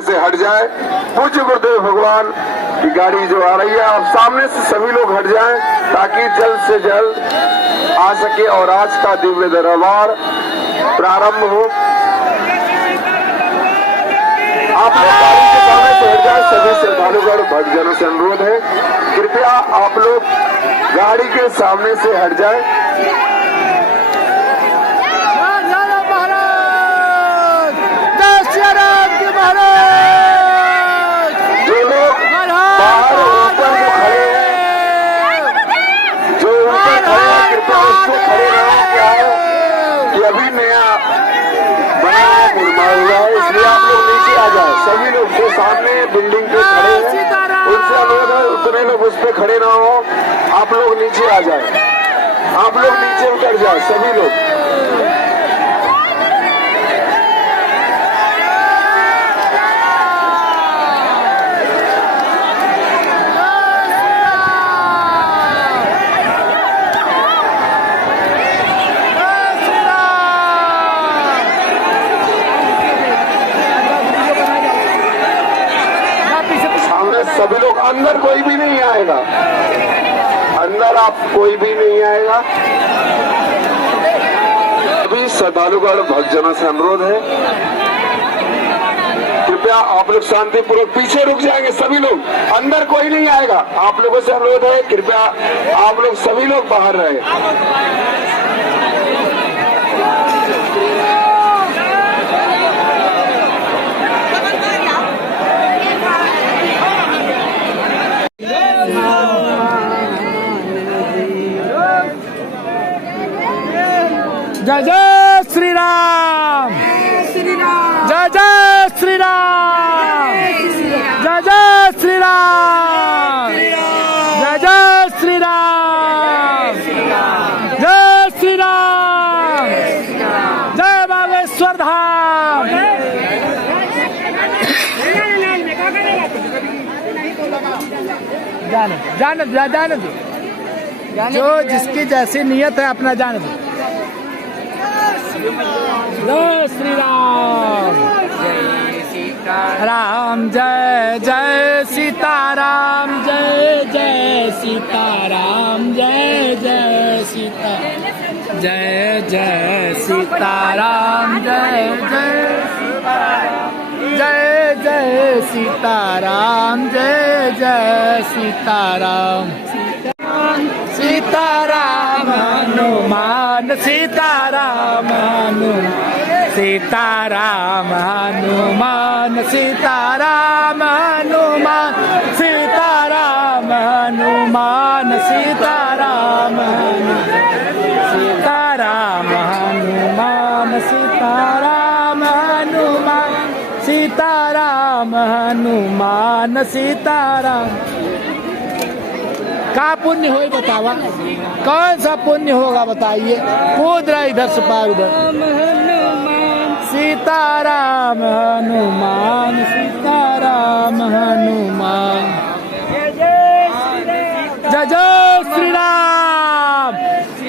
से हट जाए। पूज्य गुरुदेव भगवान की गाड़ी जो आ रही है, आप सामने से सभी लोग हट जाएं ताकि जल्द से जल्द आ सके और आज का दिव्य दरबार प्रारंभ हो। आप लोग गाड़ी के सामने से हट जाए। सभी श्रद्धालुगण भक्तजनों से अनुरोध है, कृपया आप लोग गाड़ी के सामने से हट जाए। सभी लोग जो सामने बिल्डिंग पे खड़े हैं उनसे अनुरोध है, उतने लोग उस पे खड़े ना हो, आप लोग नीचे आ जाए, आप लोग नीचे उतर जाए सभी लोग। सभी लोग अंदर, कोई भी नहीं आएगा अंदर, आप कोई भी नहीं आएगा। सभी श्रद्धालुगण भक्तजनों से अनुरोध है, कृपया आप लोग शांतिपूर्वक पीछे रुक जाएंगे। सभी लोग अंदर, कोई नहीं आएगा। आप लोगों से अनुरोध है, कृपया आप लोग सभी लोग बाहर रहे। जय जय श्री राम, जय जय श्री राम, जय जय श्री राम, जय जय श्री राम, जय श्री राम, जय बागेश्वर धाम। जाने दो, जो जिसकी जैसी नियत है अपना जाने दो। जय श्री राम, जय सीताराम, जय जय सीताराम, जय जय सीताराम, जय जय सीता, जय जय सीताराम, जय जय सीताराम, जय जय सीताराम, जय जय सीताराम, सीताराम हनुमान, सीताराम हनुमान, सीताराम हनुमान, सीताराम हनुमान, सीताराम हनुमान, सीताराम सीताराम हनुमान, सीताराम हनुमान, सीताराम हनुमान, सीताराम। का पुण्य हो बतावा, कौन सा पुण्य होगा बताइए। कूद रहा इधर से पार उधर। सीताराम हनुमान, सीताराम हनुमान, जय जय श्री राम,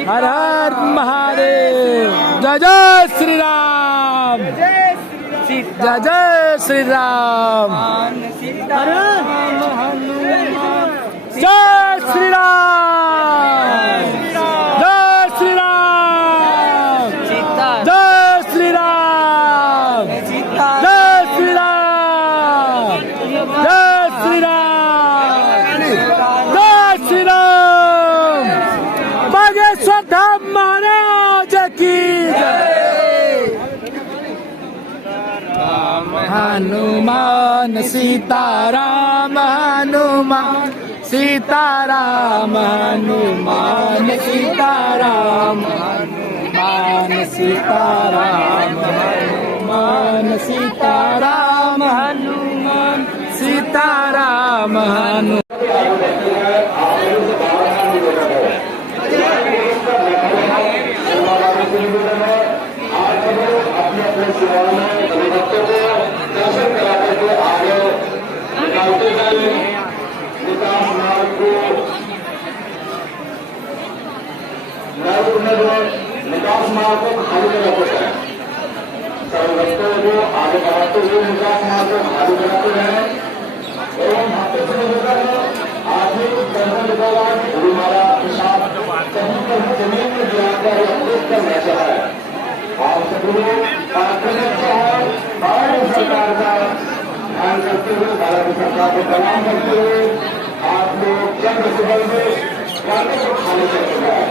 हर हर महादेव, जय जय श्री राम, जय जय श्री राम, जय श्री राम, जय श्री राम, जय श्री राम, जय श्री राम, जय श्री राम, जय श्री राम, बागेश्वर धाम महाराज की जय। हनुमान सीताराम, हनुमान सीताराम, हनुमान सीताराम, हनुमान सीताराम, हनुमान सीताराम, हनुमान सीताराम, हनुमान। निकास मार्ग को खाली करना पड़ता है। सर्व रस्तों को आगे बढ़ा जाते हुए निजात मार्ग को खाली कराते हैं एवं हाथों से होकर आगे दर्शन के दौरान गुरुमारा प्रसाद कहीं कहीं जमीन में गिराकर अपडेट करना चाहे आप सभी लोग प्रार्थना चाहे भारत सरकार का ध्यान करते हुए भारत सरकार को प्रणाम करते हुए आप लोग चंद्र सुबह से गाने को खाली करते हैं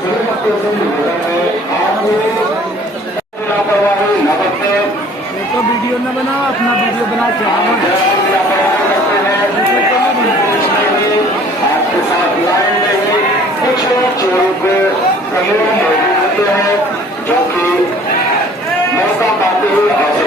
सभी भक्तों से निवेदन है आप लोग लापरवाही न बरतें तो वीडियो न बनाओ, अपना वीडियो बना के आपके साथ लाइन में ही कुछ लोग चोरों को सहयोग होते हैं जो कि मौका पाते हुए